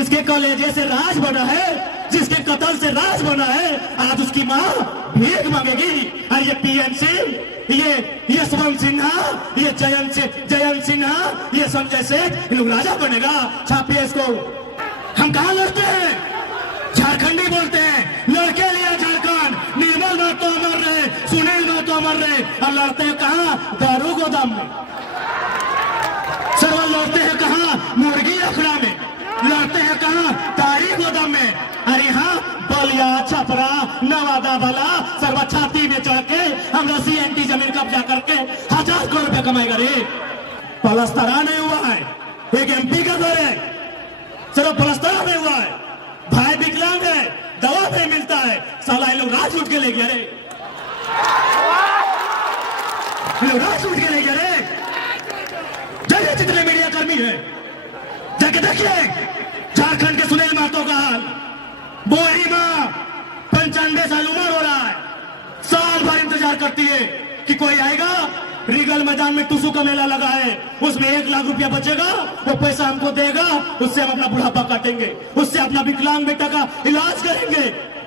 जिसके कलेजे से राज बना है, जिसके कत्ल से राज बना है, आज उसकी माँ भीख मांगेगी। और ये पीएन सिंह, ये यशवंत सिन्हा, ये जयंत सिन्हा, ये संजय सेठ, इन लोग राजा बनेगा। छापिए इसको। हम कहाँ लड़ते हैं? झारखंडी बोलते हैं, लड़के लिया झारखंड, निर्मल महतो अमर रहे, सुनील महतो अमर रहे। और लड़ते हैं कहाँ? दारू गोदाम में। सरवा लड़ते हैं कहाँ? मुर्गी अखड़ा में। लड़ते हैं कहाँ? तारी गोदाम में। अरे हाँ, बलिया, छपरा, नवादा वाला सरवा छाती में चढ़ के हम CNT जमीन कब्जा करके 1000 करोड़ रुपया कमाएगा रे। पलस्तरा नहीं हुआ है, एक MP का दौर है, सिर्फ पलस्तरा नहीं हुआ है। भाई विकलांग है, दवा नहीं मिलता है, साला ये लोग राज उठ के ले गया रे, ये लोग राज उठ के ले गया रे। जाइए जितने मीडिया कर्मी है, जाके देखिए झारखंड के सुनील महतो का हाल। बोरी माँ 95 साल उम्र हो रहा है, साल भर इंतजार करती है कि कोई आएगा। रीगल मैदान में टुसू का मेला लगा है, उसमें 1 लाख रुपया बचेगा, वो पैसा हमको देगा, उससे हम अपना बुढ़ापा काटेंगे, उससे अपना विकलांग बेटा का इलाज करेंगे।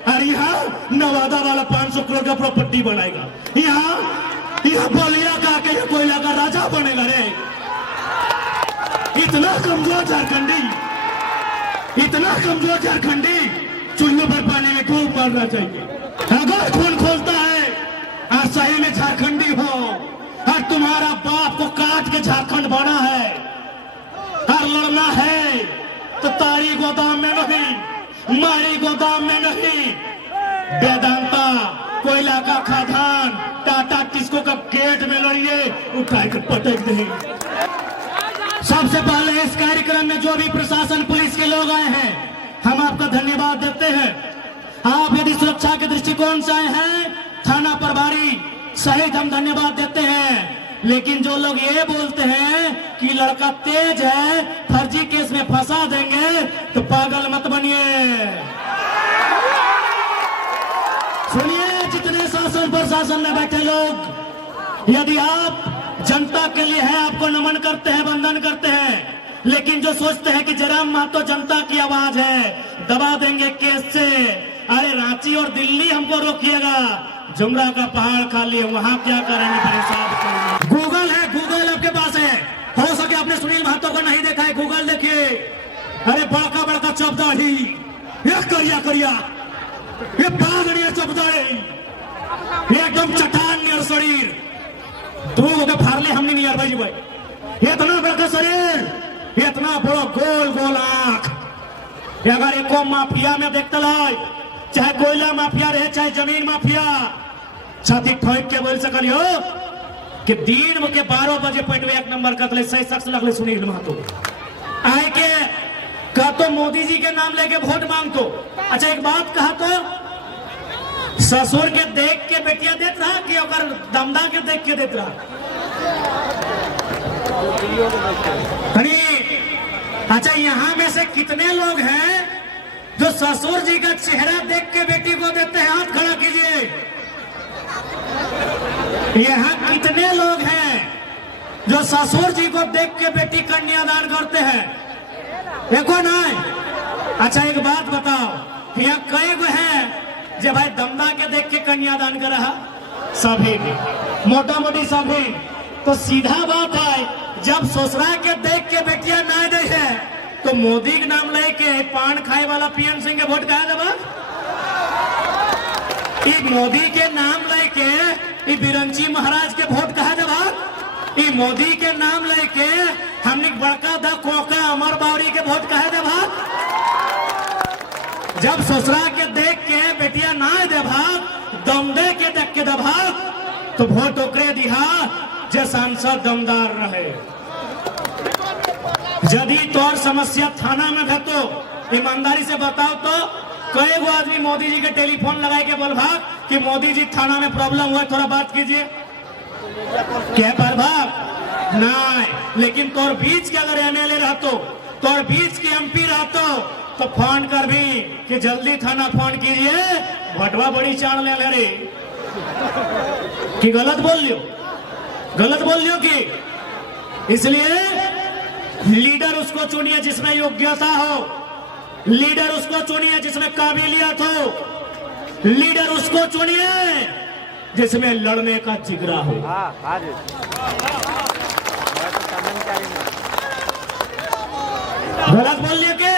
और यहाँ नवादा वाला 500 करोड़ का प्रॉपर्टी बनाएगा, यहाँ बलिया का के कोयला का राजा बनेगा रे। इतना कमजोर झारखंडी, इतना कमजोर झारखंडी, चुल्लू पर पानी में खूब मारना चाहिए। अगर खून खोलता है और सही में झारखंडी हो, और तुम्हारा बाप को काट के झारखंड बना है, और लड़ना है तो तारी गोदाम में नहीं, मारी गोदाम में नहीं, वेदांता कोयला का खदान, टाटा टिस्को का गेट में लड़िए, उठाकर पटक दें। सबसे पहले इस कार्यक्रम में जो भी प्रशासन पुलिस के लोग आए हैं, हम आपका धन्यवाद देते हैं। आप यदि सुरक्षा के दृष्टिकोण से आए हैं, थाना प्रभारी सहित हम धन्यवाद देते हैं। लेकिन जो लोग ये बोलते हैं कि लड़का तेज है, फर्जी केस में फंसा देंगे, तो पागल मत बनिए। सुनिए जितने शासन प्रशासन में बैठे लोग, यदि आप जनता के लिए है, आपको नमन करते हैं, वंदन करते हैं, लेकिन जो सोचते हैं कि जयराम महतो जनता की आवाज है, दबा देंगे केस से, अरे रांची और दिल्ली हमको रोकिएगा, जुमरा का पहाड़ खाली है, वहां क्या करेंगे भाई साहब? गूगल है, गूगल आपके पास है, हो सके आपने सुनील महतो को नहीं देखा है, गूगल देखिए। अरे बड़का बड़का चौबदाढ़ी, ये करिया करिया, ये बागड़िया चौबदाढ़ी, ये एकदम चट्टान नियर शरीर, धूप के फारले हमने नियर भाई भाई, इतना बड़का शरीर, इतना बड़ा गोल गोल आंख। अगर एको माफिया में देखते लाई, चाहे कोयला माफिया रहे, चाहे जमीन माफिया, छाती ठोक के बोल सकल हो कि दिन के 12 बजे पॉइंट 1 नंबर कतले सही शख्स लगले सुनील महतो आए के कहा तो मोदी जी के नाम लेके वोट मांग तो। अच्छा एक बात कहा तो ससुर के देख के बेटिया देत रहा कि अगर दमदा के देख के देत रहा? अरे अच्छा यहाँ में से कितने लोग हैं जो ससुर जी का चेहरा देख के बेटी को देते हैं? हाथ खड़ा कीजिए। यहाँ कितने लोग हैं जो ससुर जी को देख के बेटी कन्यादान करते हैं? देखो नहीं। अच्छा एक बात बताओ, यहाँ कई गो है जो भाई दमदा के देख के कन्यादान कर रहा? सभी मोटा मोटी सभी। तो सीधा बात है, जब ससुरा के देख के बेटिया ना दे है तो मोदी के नाम लेके पान खाए वाला पीएम सिंह के वोट कहा देबा? मोदी के नाम लेके बिरंची महाराज के वोट कहा देबा? मोदी के नाम लेके हमने बड़का दा कोका अमर बावरी के वोट कहा देबा? जब ससुरा के देख के बेटिया ना देबा, दमदे के देख के देबा, तो वोट ओकरे दिहा जे सांसद दमदार रहे। यदि तोर समस्या थाना में है तो ईमानदारी से बताओ तो कई गो आदमी मोदी जी के टेलीफोन लगाए के बोल भाग कि मोदी जी थाना में प्रॉब्लम हुआ, थोड़ा बात कीजिए। क्या प्रभाव नहीं, लेकिन तोर बीच के अगर MLA रहतो, तोर बीच के MP रहतो, तो फोन कर भी कि जल्दी थाना फोन कीजिए, भटवा बड़ी चाण ले रे। कि गलत बोल लियो, गलत बोल लियो कि? इसलिए लीडर उसको चुनिए जिसमें योग्यता हो, लीडर उसको चुनिए जिसमें काबिलियत हो, लीडर उसको चुनिए जिसमें लड़ने का जिगरा हो। गलत बोल लिए के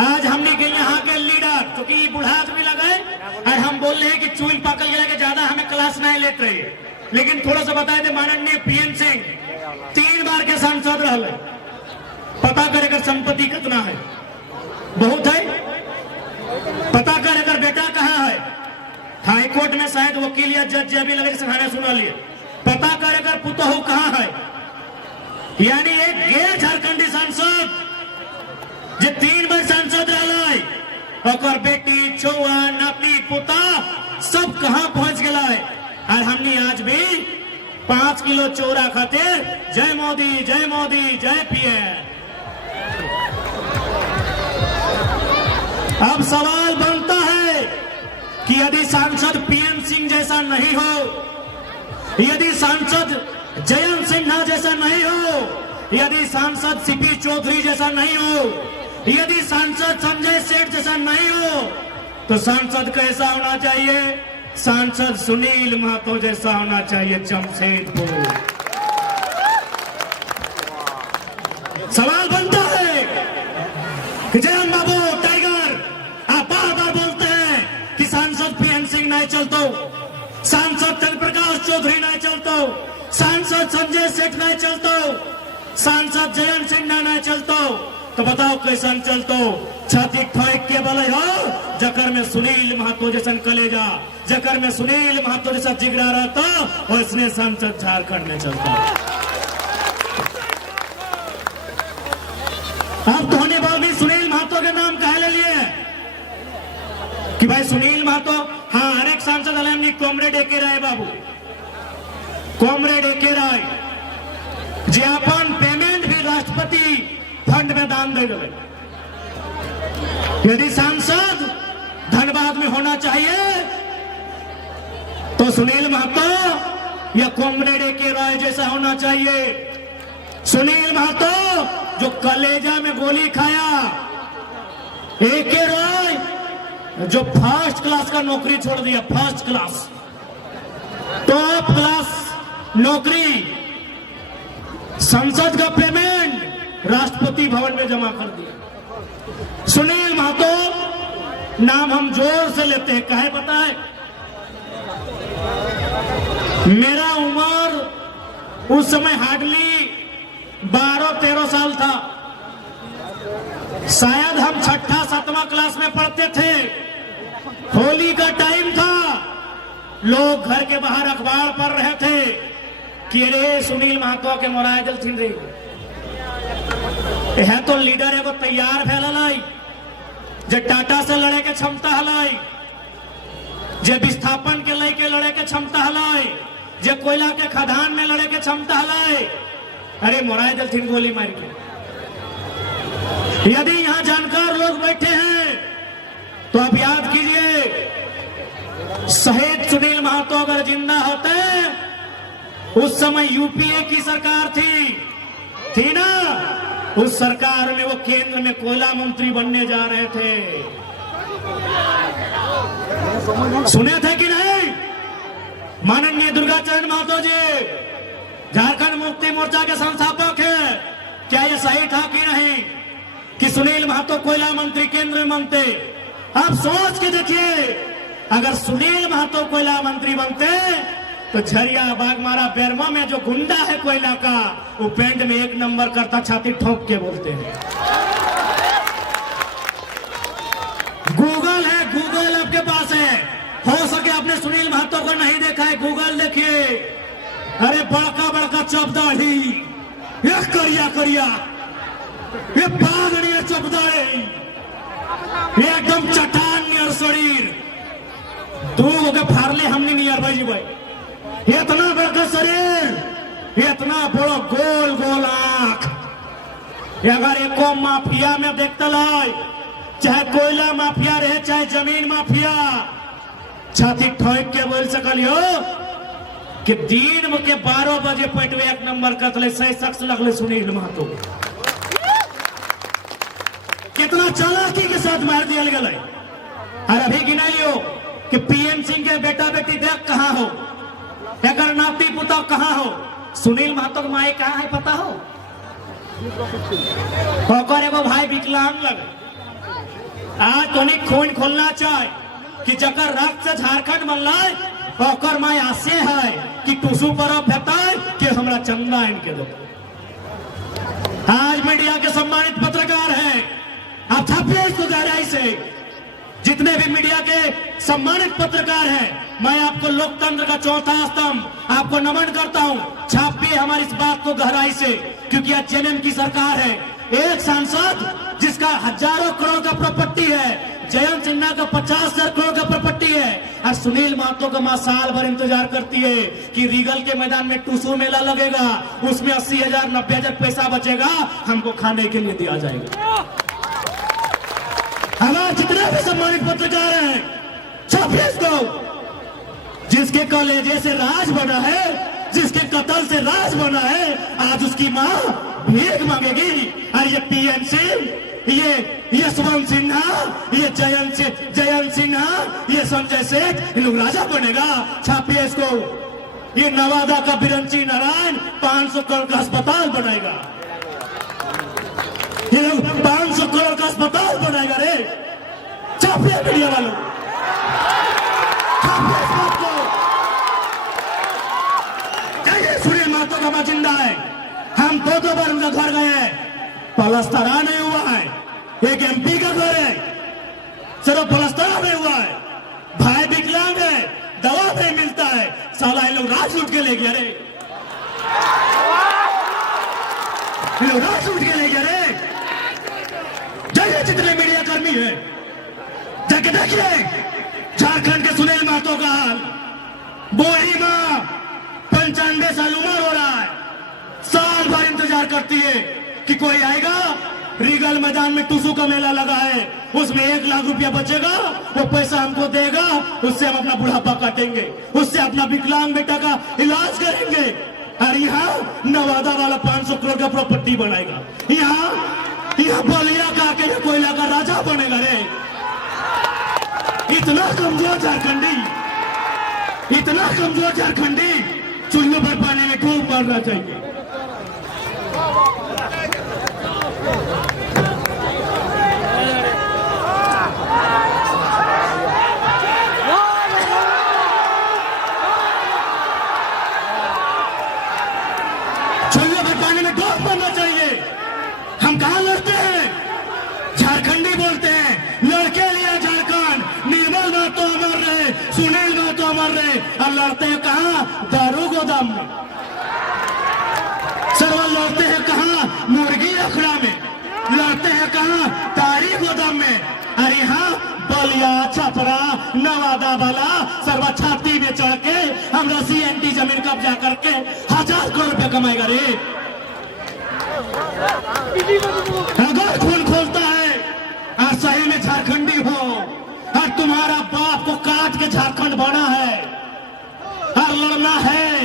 आज हमने के यहाँ के लीडर क्योंकि बूढ़ा आदमी लगे और हम बोल रहे हैं कि चूल पकड़ के ज्यादा हमें क्लास नहीं लेते रहे, लेकिन थोड़ा सा बताए थे माननीय पीएन सिंह 3 बार के सांसद रहे, पता करेगा संपत्ति कितना है, बहुत है, पता करेगा बेटा कहाँ है, हाईकोर्ट में शायद वकील या जज अभी लगे सिखाने सुना लिए, पता करेगा पुतहू कहाँ है। यानी एक गैर झारखंडी सांसद जो 3 बार सांसद रहा और बेटी छुआ नाती पुता सब कहां पहुंच गया है। और हमने आज भी 5 किलो चोरा खातिर जय मोदी जय मोदी जय पीएम। अब सवाल बनता है कि यदि सांसद पीएन सिंह जैसा नहीं हो, यदि सांसद जयंत सिन्हा जैसा नहीं हो, यदि सांसद सीपी चौधरी जैसा नहीं हो, यदि सांसद संजय सेठ जैसा नहीं हो, तो सांसद कैसा होना चाहिए? सांसद सुनील महतो जैसा होना चाहिए जमशेदपुर। सवाल बनता है कि जयंत बाबू टाइगर आप बार बार बोलते हैं कि सांसद पीएन सिंह नहीं चलतो, सांसद चंद्र प्रकाश चौधरी नहीं चलतो, सांसद संजय सेठ नहीं चलतो, सांसद जयंत सिन्हा नहीं चलतो, तो बताओ कैसा चलतो? छाती ठोक के बोले हो जकर में सुनील महतो जैसा कलेजा, जकर में सुनील महतो जैसा जिगरा रहता और इसने सांसद झारखंड में चलता। अब धोनी बाबू भी सुनील महतो के नाम कहे ले लिए कि भाई सुनील महतो, हाँ हर एक सांसद अलग कॉमरेड एके राय बाबू, कॉमरेड एके राय जे अपन पेमेंट भी राष्ट्रपति फंड में दान दे दे। यदि सांसद धनबाद में होना चाहिए तो सुनील महतो या कॉमरेड एके राय जैसा होना चाहिए। सुनील महतो जो कलेजा में गोली खाया, एके राय जो फर्स्ट क्लास का नौकरी छोड़ दिया, फर्स्ट क्लास टॉप क्लास नौकरी, संसद का पेमेंट राष्ट्रपति भवन में जमा कर दिया। सुनील महतो नाम हम जोर से लेते हैं, काहे पता है? मेरा उम्र उस समय हार्डली 12-13 साल था, शायद हम 6ठी-7वीं क्लास में पढ़ते थे। होली का टाइम था, लोग घर के बाहर अखबार पढ़ रहे थे कि अरे सुनील महतो के मोराय जल छिन रही है, तो लीडर एगो तैयार भैल जे टाटा से लड़े के क्षमता हलाई, जे विस्थापन के लेके लड़े के क्षमता हलाई, जे कोयला के खदान में लड़े के क्षमता हलाई। अरे मोराय जल छिन गोली मार के। यदि यहां जानकार लोग बैठे हैं तो आप याद कीजिए, शहीद सुनील महतो अगर जिंदा होते, उस समय यूपीए की सरकार थी ना, उस सरकार में वो केंद्र में कोयला मंत्री बनने जा रहे थे। सुने थे कि नहीं? माननीय दुर्गाचरण महतो जी झारखंड मुक्ति मोर्चा के संस्थापक है, क्या ये सही था कि नहीं कि सुनील महतो कोयला मंत्री केंद्र में बनते? आप सोच के देखिए, अगर सुनील महतो कोयला मंत्री बनते तो झरिया बागमारा बेरमा में जो गुंडा है कोयला का, वो पेंट में 1 नंबर करता, छाती ठोक के बोलते हैं। गूगल है, गूगल आपके पास है, हो सके आपने सुनील महतो को नहीं देखा है, गूगल देखिए। अरे बड़का बड़का चौपदाढ़ी, ये करिया करिया, ये बागड़िया चौपदाढ़ी, ये एकदम चट्टान नियर शरीर, तू के फारले हमने नियर भाई जी भाई, इतना बड़का शरीर, इतना बड़ा गोल गोल आंख। अगर एको माफिया में देखते लाई, चाहे कोयला माफिया रहे चाहे जमीन माफिया, छाती ठोक के बोल सकलियो कि दिन के 12 बजे पेटवे 1 नंबर कतले, सही शख्स लगले सुनील महतो। कितना चालाकी के साथ मार दिया गया। और अभी गिना लियो कि पीएम सिंह के बेटा बेटी देख कहां हो, अगर नाती पुता कहां हो, सुनील महतो के माए कहां है पता हो? और एगो भाई विकलांग लगे। आज तो खून खोलना चाहे कि जकर रक्त से झारखंड बनला और माए आसे है कि टूसू पर भेटाए कि हमरा चंदा इनके दो। आज मीडिया के सम्मानित पत्रकार हैं, आप छापिए इसको गहराई से। जितने भी मीडिया के सम्मानित पत्रकार हैं, मैं आपको लोकतंत्र का चौथा स्तंभ आपको नमन करता हूं। छापिए हमारी इस बात को गहराई से, क्योंकि आज जेएमएम की सरकार है। एक सांसद जिसका हजारों करोड़ का प्रॉपर्टी है, जयंत सिन्हा का 50,000 करोड़ का प्रॉपर्टी है, और सुनील महतो का मां साल भर इंतजार करती है कि रीगल के मैदान में टूसू मेला लगेगा, उसमें 80,000 90,000 पैसा बचेगा, हमको खाने के लिए दिया जाएगा। हमारे जितने भी सम्मानित पत्रकार हैं, छापिए इसको। जिसके कलेजे से राज बना है, जिसके कत्ल से राज बना है, आज उसकी मां भीख मांगेगी। और ये पीएम सिंह, ये यशवंत सिन्हा, ये जयंत सिन्हा, ये संजय सेठ, इन लोग राजा बनेगा। छापिए इसको। ये नवादा का बिरंची नारायण 500 करोड़ का अस्पताल बनाएगा। ये लोग 500 करोड़ का अस्पताल बनाएगा रे। छापिए मीडिया वालों, छापिए इस बात को। सुनील महतो का मां जिंदा है। हम दो बार उनका घर गए हैं, पलस्तरा नहीं हुआ है। एक एमपी का घर है, सिर्फ पलस्तरा नहीं हुआ है। भाई विकलांग है, दवा नहीं मिलता है, साला ये लोग राज लूट के ले गया रे। ये लोग राज लूट के ले गया रे। जाइए जितने मीडिया कर्मी है, जाके देखिए झारखंड के सुनील महतो का हाल। बोरी मां 95 साल उम्र हो रहा है, साल भर इंतजार करती है कि कोई आएगा। रीगल मैदान में टूसू का मेला लगा है, उसमें 1 लाख रुपया बचेगा, वो पैसा हमको देगा, उससे हम अपना बुढ़ापा काटेंगे, उससे अपना विकलांग बेटा का इलाज करेंगे। और यहाँ नवादा वाला 500 करोड़ का प्रॉपर्टी बनाएगा। यहाँ बलिया का के कोयला का राजा बनेगा रे। इतना कमजोर झारखंडी, इतना कमजोर झारखंडी, चुल्लू पर पानी में खूब मारना चाहिए। चुल्लू पर पानी में खूब मारना चाहिए। हम कहां लड़ते हैं? झारखंडी बोलते हैं, लड़के लिया झारखंड, निर्मल महतो अमर रहे, सुनील महतो अमर रहे। और लड़ते हैं कहां? दारू गोदाम में। सरवा लड़ते हैं कहां? मुर्गी अखड़ा में। लड़ते हैं कहां? तारी गोदाम में। और यहाँ बलिया, छपरा, नवादा वाला सरवा छाती में चढ़ के हमरा CNT जमीन कब्जा करके 1000 करोड़ रुपया कमाएगा रे। अगर खून खोलता है और सही में झारखंडी हो, और तुम्हारा बाप को काट के झारखंड बना है और लड़ना है,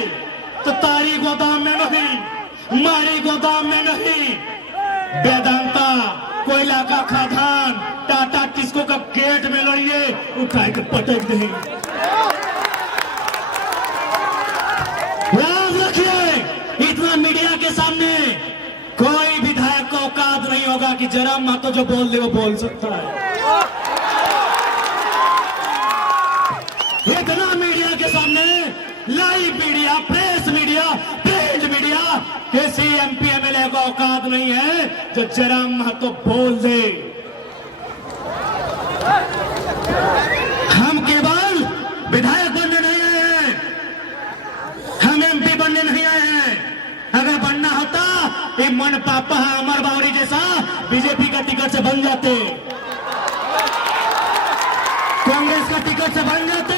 तो तारी गोदाम में नहीं, मारी गोदाम में नहीं, वेदांता कोयला का खदान, टाटा टिस्को का गेट में लड़िए, उठा के पटक नहीं। याद रखिए, इतना मीडिया के सामने कोई विधायक को औकात नहीं होगा कि जयराम महतो जो बोल दे वो बोल सकता है। इतना मीडिया के सामने, live media, press media, print media, किसी MP MLA को औकात नहीं है जो जयराम महतो बोल दे। हम केवल विधायक बनने नहीं आए हैं, हम MP बनने नहीं आए हैं। अगर बनना होता ये मन पापा अमर बावरी जैसा बीजेपी का टिकट से बन जाते, कांग्रेस का टिकट से बन जाते।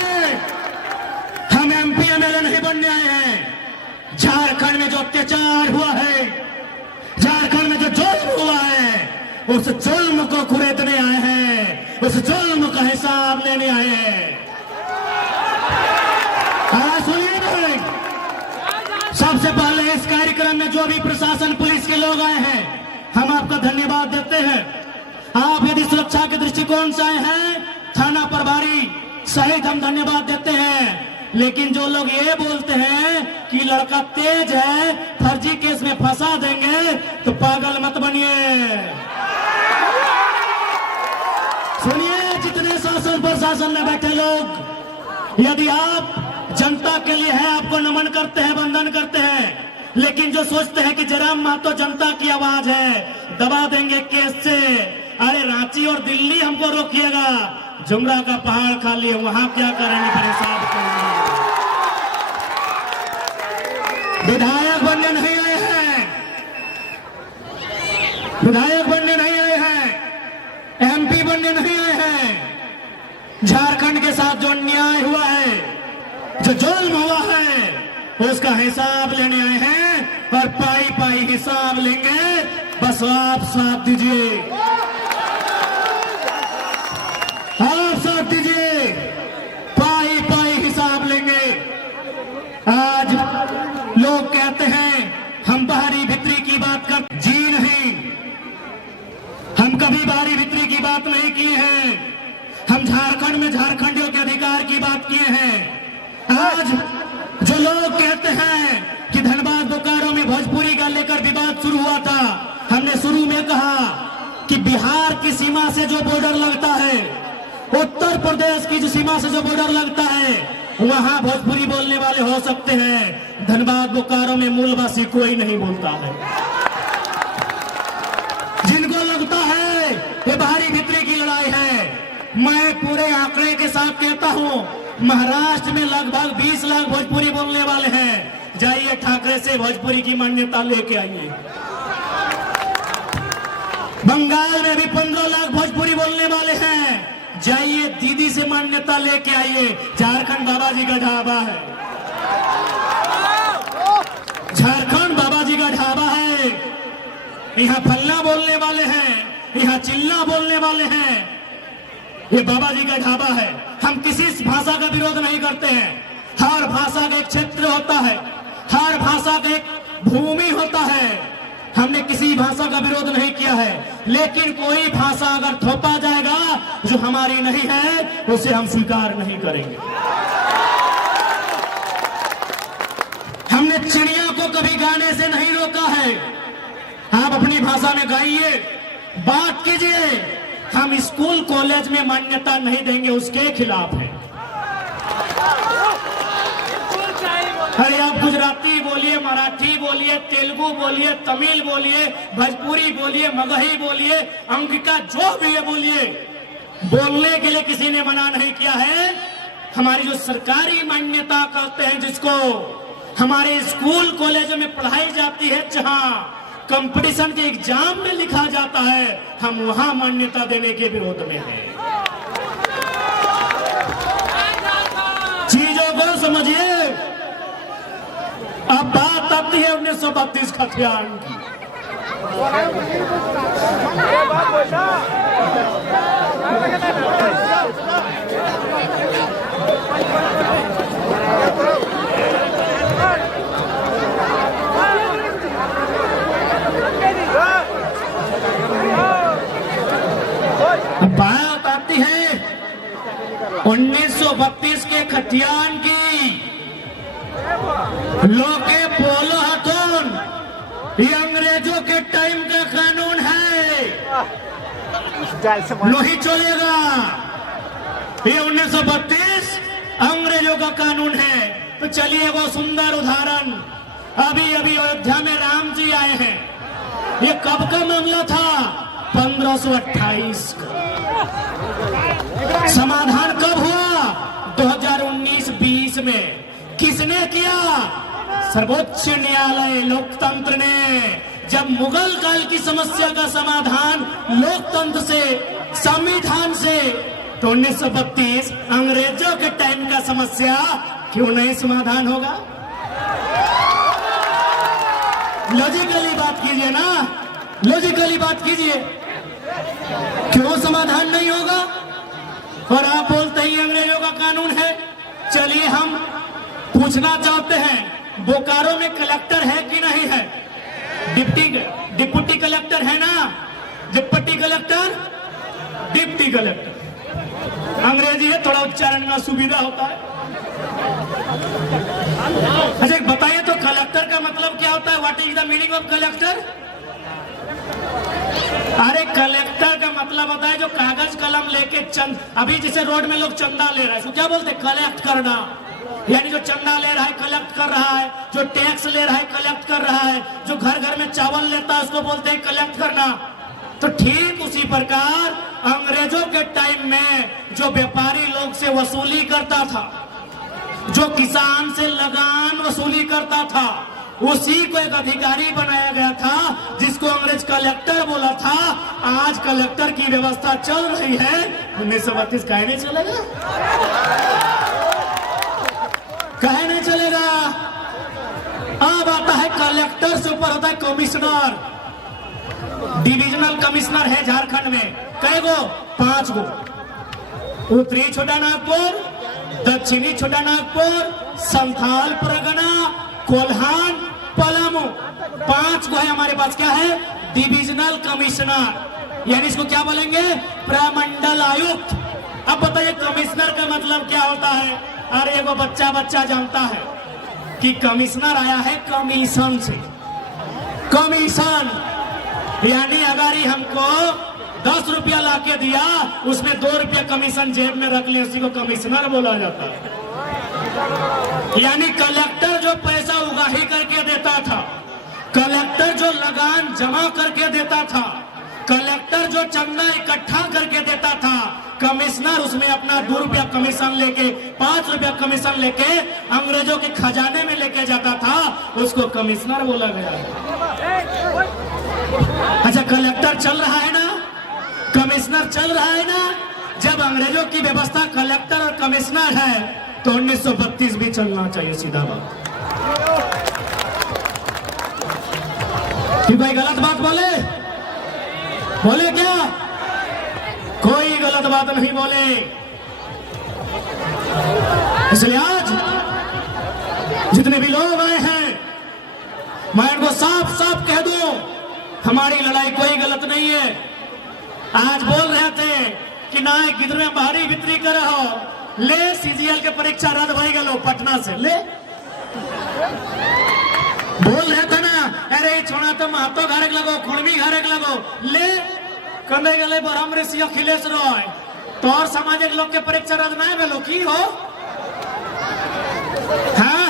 हम MP MLA नहीं बनने आए हैं। झारखंड में जो अत्याचार हुआ है, झारखंड में जो जुल्म हुआ है, उस जुल्म को कुरेदने आए हैं, उस जुल्म का हिसाब लेने आए हैं। सुनिए नहीं, सबसे पहले इस कार्यक्रम में जो भी प्रशासन पुलिस के लोग आए हैं, हम आपका धन्यवाद देते हैं। दृष्टिकोण से आए हैं, थाना प्रभारी सहित हम धन्यवाद देते हैं। लेकिन जो लोग ये बोलते हैं कि लड़का तेज है, फर्जी केस में फंसा देंगे, तो पागल मत बनिए। सुनिए, जितने शासन प्रशासन में बैठे लोग, यदि आप जनता के लिए है, आपको नमन करते हैं, वंदन करते हैं, लेकिन जो सोचते हैं कि जयराम महतो जनता की आवाज है, दबा देंगे केस से, अरे रांची और दिल्ली हमको रोकिएगा, जुमरा का पहाड़ खाली है, वहां क्या करेंगे फिर हिसाब करेंगे। विधायक बनने नहीं आए हैं, विधायक बनने नहीं आए हैं, एमपी बनने नहीं आए हैं। झारखंड के साथ जो अन्याय हुआ है, जो जुल्म हुआ है, उसका हिसाब लेने आए हैं और पाई पाई हिसाब लेंगे। बस आप साथ दीजिए, आप साथ दीजिए, पाई पाई हिसाब लेंगे। आज लोग कहते हैं हम बाहरी भीतरी की बात कर, जी नहीं, हम कभी बाहरी भीतरी की बात नहीं किए हैं। हम झारखंड में झारखंडियों के अधिकार की बात किए हैं। आज जो लोग कहते हैं कि धनबाद बोकारो में भोजपुरी का लेकर विवाद शुरू हुआ था, हमने शुरू में कहा कि बिहार की सीमा से जो बॉर्डर लगता है, उत्तर प्रदेश की जो सीमा से जो बॉर्डर लगता है, वहां भोजपुरी बोलने वाले हो सकते हैं, धनबाद बोकारो में मूलवासी कोई नहीं बोलता है। जिनको लगता है ये बाहरी भीतरी की लड़ाई है, मैं पूरे आंकड़े के साथ कहता हूं, महाराष्ट्र में लगभग 20 लाख भोजपुरी बोलने वाले हैं। जाइए ठाकरे से भोजपुरी की मान्यता लेके आइए। बंगाल में भी 15 लाख भोजपुरी बोलने वाले हैं, जाइए दीदी से मान्यता लेके आइए। झारखंड बाबा जी का ढाबा है, झारखंड बाबा जी का ढाबा है। यहाँ फल्ला बोलने वाले हैं, यहाँ चिल्ला बोलने वाले हैं, ये बाबा जी का ढाबा है। हम किसी भाषा का विरोध नहीं करते हैं। हर भाषा का एक क्षेत्र होता है, हर भाषा का एक भूमि होता है। हमने किसी भाषा का विरोध नहीं किया है, लेकिन कोई भाषा अगर थोपा जाएगा जो हमारी नहीं है, उसे हम स्वीकार नहीं करेंगे। हमने चिड़िया को कभी गाने से नहीं रोका है। आप अपनी भाषा में गाइए, बात कीजिए। हम स्कूल कॉलेज में मान्यता नहीं देंगे, उसके खिलाफ है। अरे आप गुजराती बोलिए, मराठी बोलिए, तेलुगु बोलिए, तमिल बोलिए, भोजपुरी बोलिए, मगही बोलिए, अंगिका जो भी है बोलिए, बोलने के लिए किसी ने मना नहीं किया है। हमारी जो सरकारी मान्यता कहते हैं, जिसको हमारे स्कूल कॉलेजों में पढ़ाई जाती है, जहां कंपटीशन के एग्जाम में लिखा जाता है, हम वहां मान्यता देने के विरोध में हैं। चीजों को समझिए। अब बात आती है 1932 खतियान की। बात आती है 1932 के खतियान की। लोके पोलो हथोन, ये अंग्रेजों के टाइम का कानून है, नहीं चलेगा। ये 1932 अंग्रेजों का कानून है। तो चलिए वो सुंदर उदाहरण, अभी अभी अयोध्या में राम जी आए हैं। ये कब का मामला था? 1528 का। समाधान कब हुआ? 2019-20 में। किसने किया? सर्वोच्च न्यायालय, लोकतंत्र ने। जब मुगल काल की समस्या का समाधान लोकतंत्र से, संविधान से, तो 1932 अंग्रेजों के टाइम का समस्या क्यों नहीं समाधान होगा? लॉजिकली बात कीजिए ना, लॉजिकली बात कीजिए, क्यों समाधान नहीं होगा? और आप बोलते ही अंग्रेजों का कानून है। चलिए हम पूछना चाहते हैं, बोकारो में कलेक्टर है कि नहीं है? डिप्टी कलेक्टर है ना? Deputy collector, deputy deputy collector. अंग्रेजी है, थोड़ा उच्चारण में सुविधा होता है। अच्छा बताइए तो कलेक्टर का मतलब क्या होता है? What is the meaning of collector? अरे कलेक्टर का मतलब होता है जो कागज कलम लेके अभी जैसे रोड में लोग चंदा ले रहा है, क्या बोलते हैं? कलेक्ट करना। यानी जो चंदा ले रहा है कलेक्ट कर रहा है, जो टैक्स ले रहा है कलेक्ट कर रहा है, जो घर घर में चावल लेता है उसको बोलते हैं कलेक्ट करना। तो ठीक उसी प्रकार अंग्रेजों के टाइम में जो व्यापारी लोग से वसूली करता था, जो किसान से लगान वसूली करता था, उसी को एक अधिकारी बनाया गया था जिसको अंग्रेज कलेक्टर बोला था। आज कलेक्टर की व्यवस्था चल रही है, 1932 काहे नहीं चलेगा? काहे नहीं चलेगा? अब आता है कलेक्टर से ऊपर होता है कमिश्नर। डिविजनल कमिश्नर है झारखंड में कई गो? 5 गो। उत्तरी छोटा नागपुर, दक्षिणी छोटा नागपुर, संथाल परगना, कोल्हान, पलामू, 5 गो है हमारे पास। क्या है? डिविजनल कमिश्नर, यानी इसको क्या बोलेंगे? प्रमंडल आयुक्त। अब बताइए कमिश्नर का मतलब क्या होता है? अरे वो बच्चा जानता है कि कमिश्नर आया है कमीशन से। कमीशन यानी अगर हमको 10 रुपया लाके दिया, उसमें 2 रुपया कमीशन जेब में रख लिया, उसी को कमिश्नर बोला जाता है। यानी कलेक्टर जो पैसा उगाही करके देता था, कलेक्टर जो लगान जमा करके देता था, कलेक्टर जो चंदा इकट्ठा करके देता था, कमिश्नर उसमें अपना 2 रुपया कमीशन लेके 5 रुपया कमीशन लेके अंग्रेजों के खजाने में लेके जाता था, उसको कमिश्नर बोला गया। अच्छा कलेक्टर चल रहा है ना, कमिश्नर चल रहा है ना। जब अंग्रेजों की व्यवस्था कलेक्टर और कमिश्नर है तो 1932 भी चलना चाहिए, सीधा बात। कि कोई गलत बात बोले क्या? कोई गलत बात नहीं बोले। इसलिए आज जितने भी लोग आए हैं, मैं इनको साफ साफ कह दूं, हमारी लड़ाई कोई गलत नहीं है। आज बोल रहे थे कि ना किधर में बाहरी बिक्री कर रहा हो, ले सीजीएल के परीक्षा रद्द भाई गलो पटना से ले। बोल रहे थे ना, अरे छोड़ा तो महतो घरे लगो, खुड़मी घरे लगो, ले कले गले ब्रह्म ऋषि अखिलेश रॉय तो और सामाजिक लोग के परीक्षा रद्द नहीं भेलो की हो? हाँ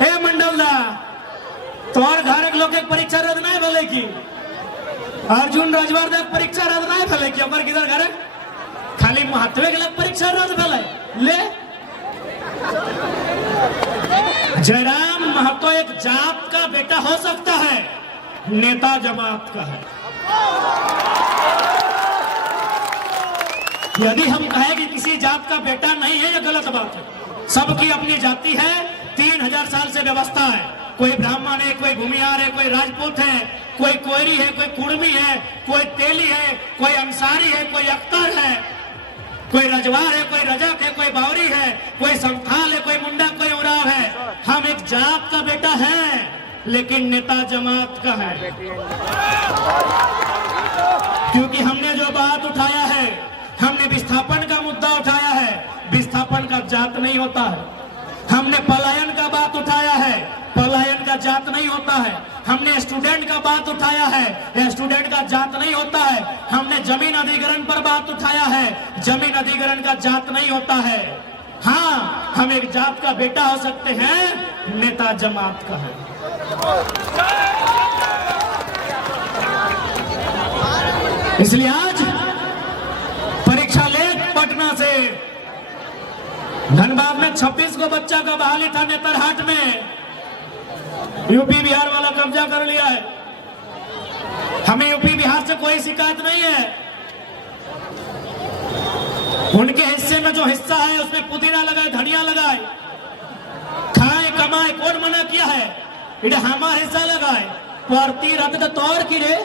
हे मंडल दा, तो और घर के लोग के परीक्षा रद्द नहीं भेले की? अर्जुन राजवार परीक्षा रद्द नहीं भेले की? ओकर किधर घरे खाली महत्वे के लोग परीक्षा रद्द भेले ले। जयराम महतो एक जात का बेटा हो सकता है, नेता जमात का है। यदि हम कहें कि किसी जात का बेटा नहीं है, यह गलत बात है। सबकी अपनी जाति है, 3000 साल से व्यवस्था है। कोई ब्राह्मण है, कोई भूमिहार है, कोई राजपूत है, कोई कोयरी है, कोई कुर्मी है, कोई तेली है, कोई अंसारी है, कोई अख्तर है, कोई रजवार है, कोई रजक है, कोई बावरी है, कोई संथाल है, कोई मुंडा, कोई उराव है। हम एक जात का बेटा है, लेकिन नेता जमात का है। क्योंकि हमने जो बात उठाया है, हमने विस्थापन का मुद्दा उठाया है, विस्थापन का जात नहीं होता है। हमने पलायन का बात उठाया है, पलायन का जात नहीं होता है। हमने स्टूडेंट का बात उठाया है, स्टूडेंट का जात नहीं होता है। हमने जमीन अधिग्रहण पर बात उठाया है, जमीन अधिग्रहण का जात नहीं होता है। हाँ, हम एक जात का बेटा हो सकते हैं, नेता जमात का है। इसलिए आज परीक्षा ले पटना से धनबाद में 26 को बच्चा का बहाली था, नेतरहाट में यूपी बिहार वाला कब्जा कर लिया है। हमें यूपी बिहार से कोई शिकायत नहीं है। उनके हिस्से में जो हिस्सा है उसमें पुदीना लगाए, धनिया लगाए, खाए कमाए, कौन मना किया है? इधर हमारा हिस्सा लगाए। परती रख तो तोड़ की रे,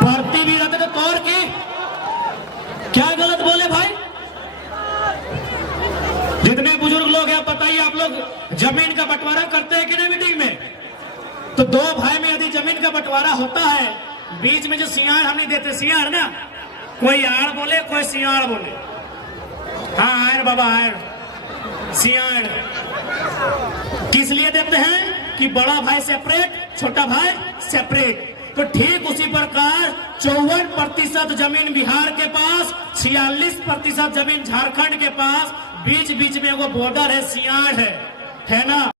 परती भी रख तो तोड़ की। क्या गलत बोले भाई? जितने बुजुर्ग लोग हैं बताइए, आप लोग जमीन का बंटवारा करते हैं कि नहीं मीटिंग में? तो 2 भाई में यदि जमीन का बंटवारा होता है, बीच में जो सियार हम नहीं देते, सियार ना, कोई आड़ बोले, कोई सियाड़ बोले। हाँ आड़ बाबा, आड़ सियाड़ किस लिए देते हैं कि बड़ा भाई सेपरेट, छोटा भाई सेपरेट। तो ठीक उसी प्रकार 54% जमीन बिहार के पास, 46% जमीन झारखंड के पास, बीच बीच में वो बॉर्डर है, सियाड़ है ना।